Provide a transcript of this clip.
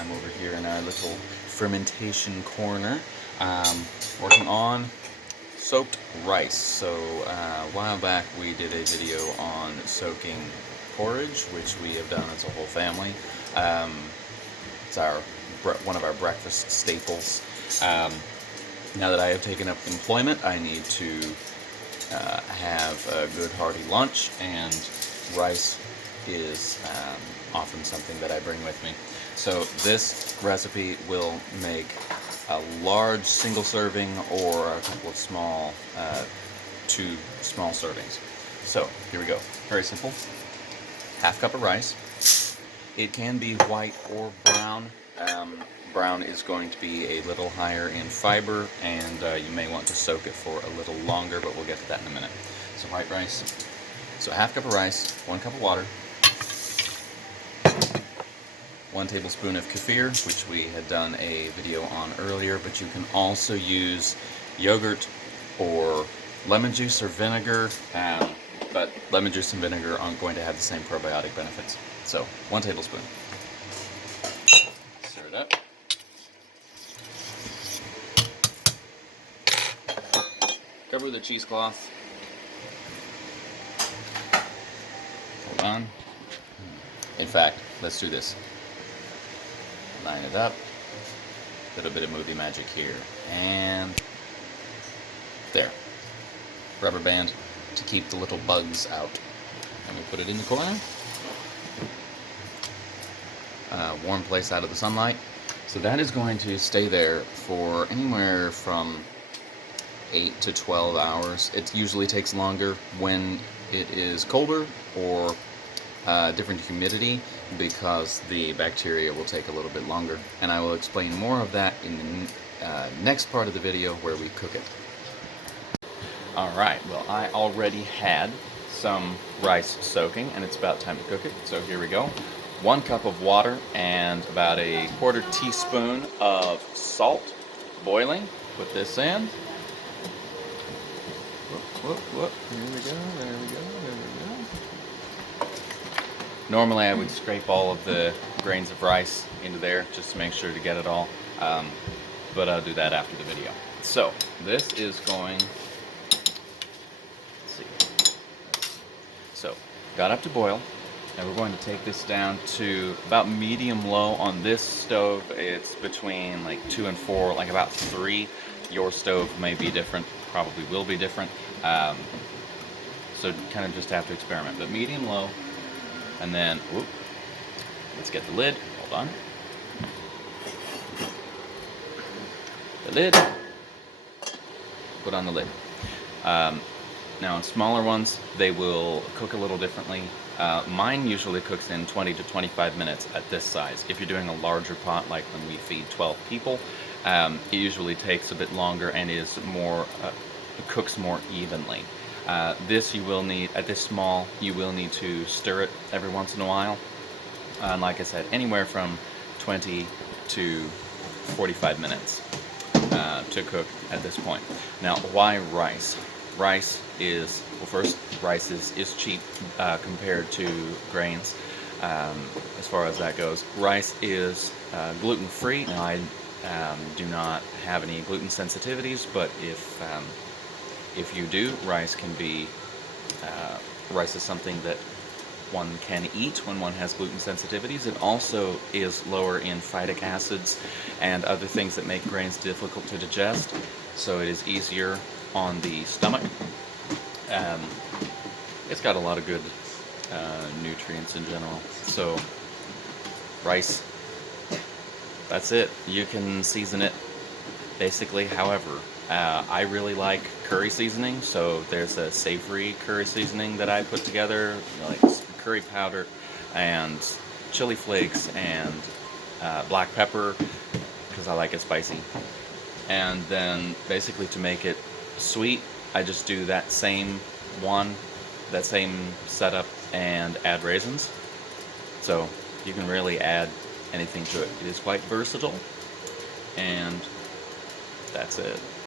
I'm over here in our little fermentation corner, working on soaked rice. So a while back we did a video on soaking porridge, which we have done as a whole family. It's one of our breakfast staples. Now that I have taken up employment, I need to have a good hearty lunch, and rice is often something that I bring with me. So this recipe will make a large single serving or a couple of small, 2 small servings. So here we go. Very simple. Half cup of rice. It can be white or brown. Brown is going to be a little higher in fiber, and you may want to soak it for a little longer, but we'll get to that in a minute. So white rice. So half cup of rice, 1 cup of water, 1 tablespoon of kefir, which we had done a video on earlier, but you can also use yogurt or lemon juice or vinegar, but lemon juice and vinegar aren't going to have the same probiotic benefits. So 1 tablespoon. Stir it up. Cover with a cheesecloth. Hold on. In fact, let's do this. Line it up. A little bit of movie magic here. And there. Rubber band to keep the little bugs out. And we'll put it in the corner. Warm place out of the sunlight. So that is going to stay there for anywhere from 8 to 12 hours. It usually takes longer when it is colder or different humidity, because the bacteria will take a little bit longer. And I will explain more of that in the next part of the video where we cook it. Alright, well, I already had some rice soaking, and it's about time to cook it. So here we go. 1 cup of water and about a 1/4 teaspoon of salt boiling. Put this in. Whoop, whoop. Here we go, there we go, there we go. Normally I would scrape all of the grains of rice into there just to make sure to get it all, but I'll do that after the video. So this is going, let's see, so got up to boil, and we're going to take this down to about medium low on this stove. It's between like 2 and 4, like about 3. Your stove may be different, probably will be different. So kind of just have to experiment, but medium low, and then whoop, let's get the lid. Hold on. The lid. Put on the lid. Now in smaller ones, they will cook a little differently. Mine usually cooks in 20 to 25 minutes at this size. If you're doing a larger pot, like when we feed 12 people, it usually takes a bit longer and is more cooks more evenly. This you will need, at this small, you will need to stir it every once in a while. And like I said, anywhere from 20 to 45 minutes to cook at this point. Now, why rice? Rice is, well, first, rice is cheap compared to grains, as far as that goes. Rice is gluten-free. Now, I do not have any gluten sensitivities, but if you do, rice can be, rice is something that one can eat when one has gluten sensitivities. It also is lower in phytic acids and other things that make grains difficult to digest, so it is easier on the stomach. It's got a lot of good nutrients in general. So rice, that's it. You can season it basically however. I really like curry seasoning, so there's a savory curry seasoning that I put together, like curry powder and chili flakes and black pepper, because I like it spicy. And then basically to make it sweet, I just do that same setup and add raisins. So you can really add anything to it. It is quite versatile, and that's it.